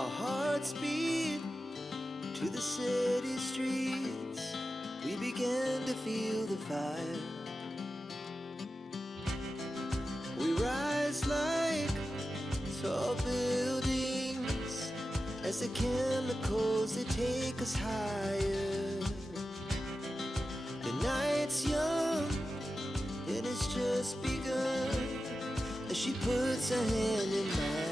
Our hearts beat to the city streets. We began to feel the fire. We rise like tall buildings as the chemicals, they take us higher. The night's young and it's just begun as she puts her hand in mine.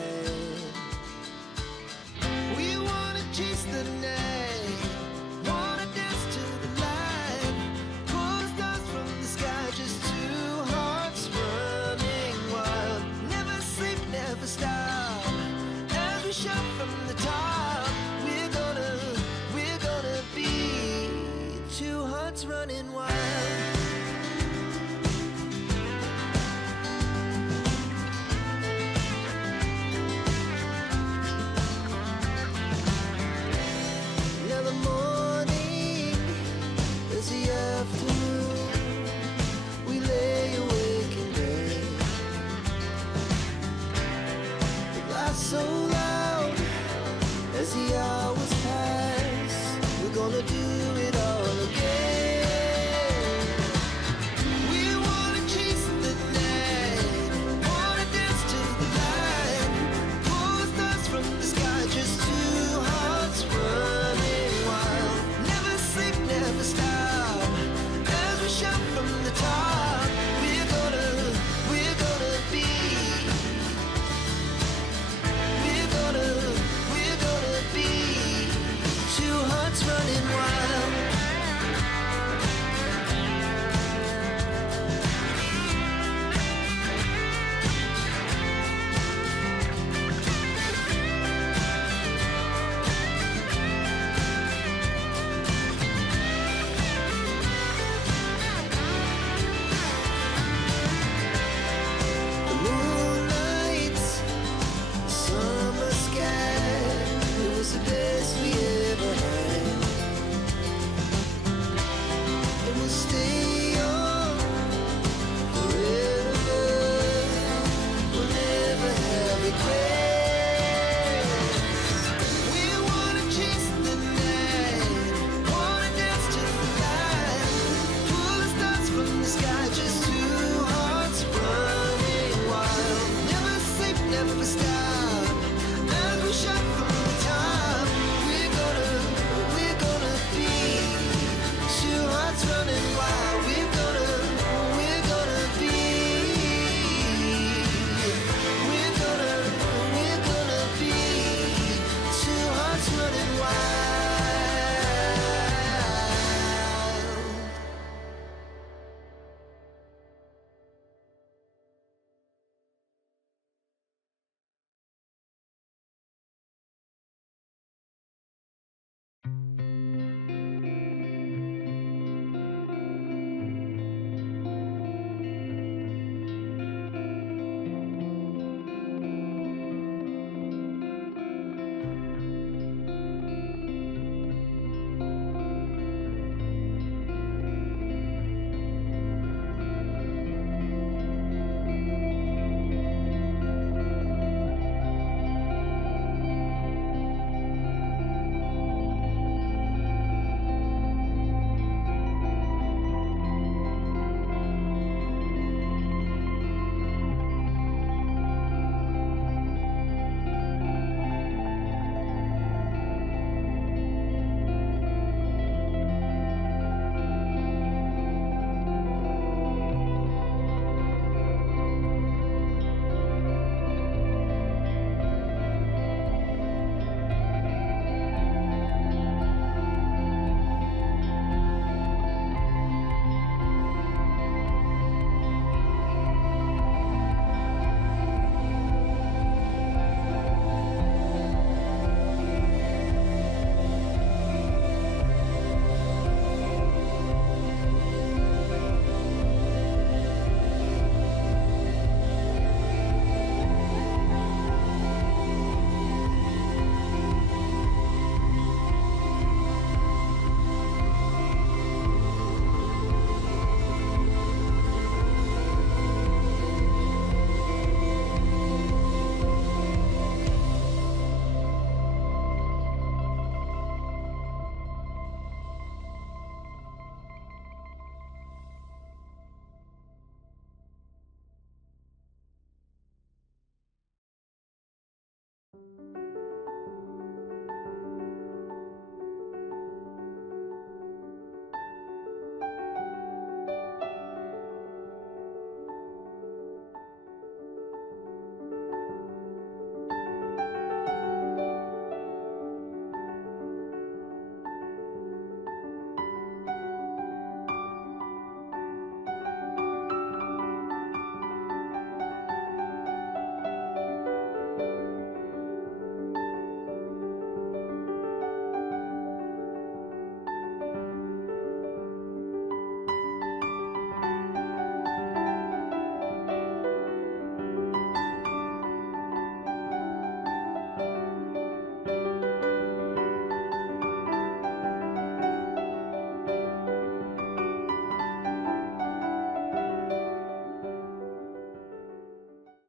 We wanna chase the night, wanna dance to the light, pull the stars from the sky, just two hearts running wild. Never sleep, never stop, as we shout from the top. We're gonna be two hearts running wild. So